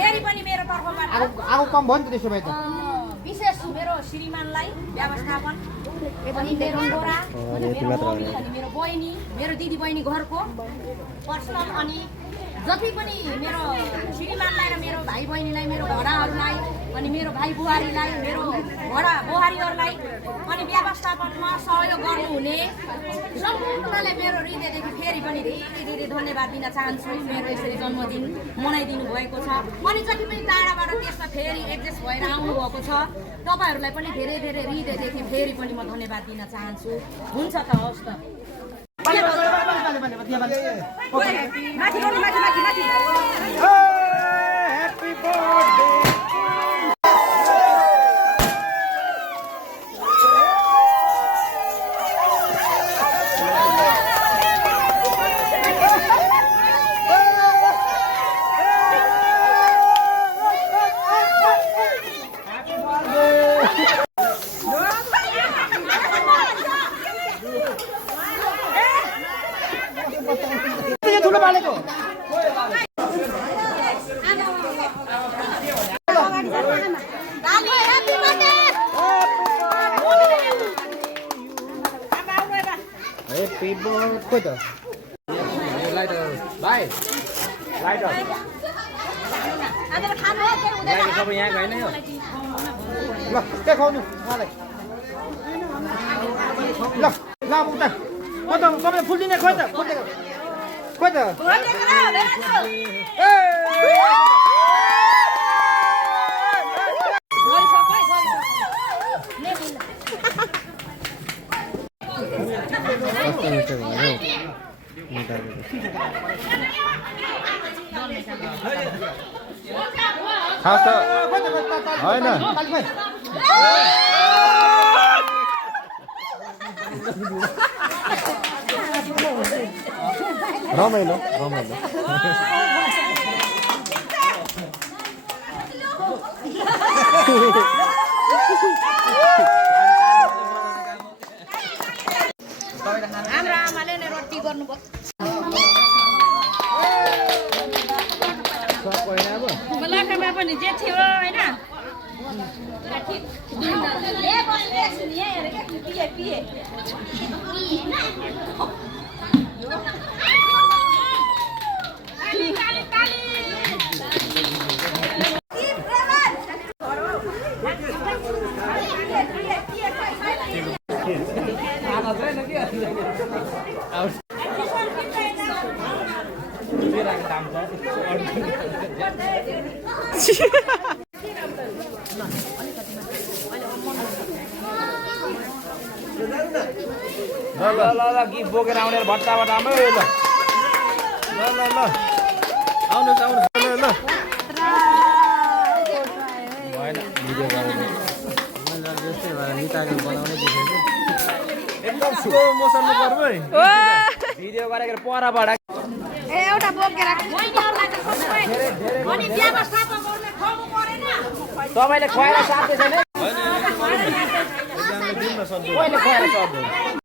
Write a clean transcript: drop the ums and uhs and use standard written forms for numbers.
फेरि पनि मेरो तर्फबाट आगो कम भयो नि त त्यसो भए त विशेष मेरो श्रीमानलाई व्यवस्थापन अनि मेरो छोरा अनि मेरो बहिनी मेरो दिदी बहिनी घरको पर्सनल अनि जति पनि मेरो श्रीमानलाई र मेरो भाइ बहिनीलाई मेरो घोडाहरूलाई अनि मेरो भाइ बुहारीलाई मेरो घोडा बुहारीहरूलाई अनि व्यवस्थापनमा सहयोग गर्नुहुने सम्पूर्णलाई मेरो हृदयदेखि फेरि पनि धेरै धेरै धन्यवाद दिन चाहन्छु मेरो यसरी जन्मदिन मनाइदिनु भएको छ अनि जति पनि टाढाबाट त्यसमा फेरि एडजस्ट भएर आउनुभएको छ तपाईँहरूलाई पनि धेरै धेरै हृदयदेखि फेरि पनि म धन्यवाद दिन चाहन्छु हुन्छ त हवस् त Happy birthday! Happy birthday. Lighter. Bye. Lighter. Lighter सब यहाँ गएन यो ल के खाउनु मलाई ल ल उता म त तपाईले फुल दिने खोइ त खोइ त खास त हैन रमाइलो रमाइलो हाम्रो आमाले नै रोटी गर्नुभयो मलाकामा पनि जे थियो हैन ल गीत बोकेर आउने भट्टाबाट आमै ल ल ल आउनुहोस् आउनुहोस् ल ल भएन भिडियो गरेर जस्तै भएर निताको बनाउने एकदम स्लो मोसनमा गर्नु है भिडियो गरेर परबाट एउटा बोकेर अनि व्यवस्थापन गर्ने ठाउँ परेन तपाईले खुवाएर साथै छैन हैन कहिले खुवाएर सक्दैन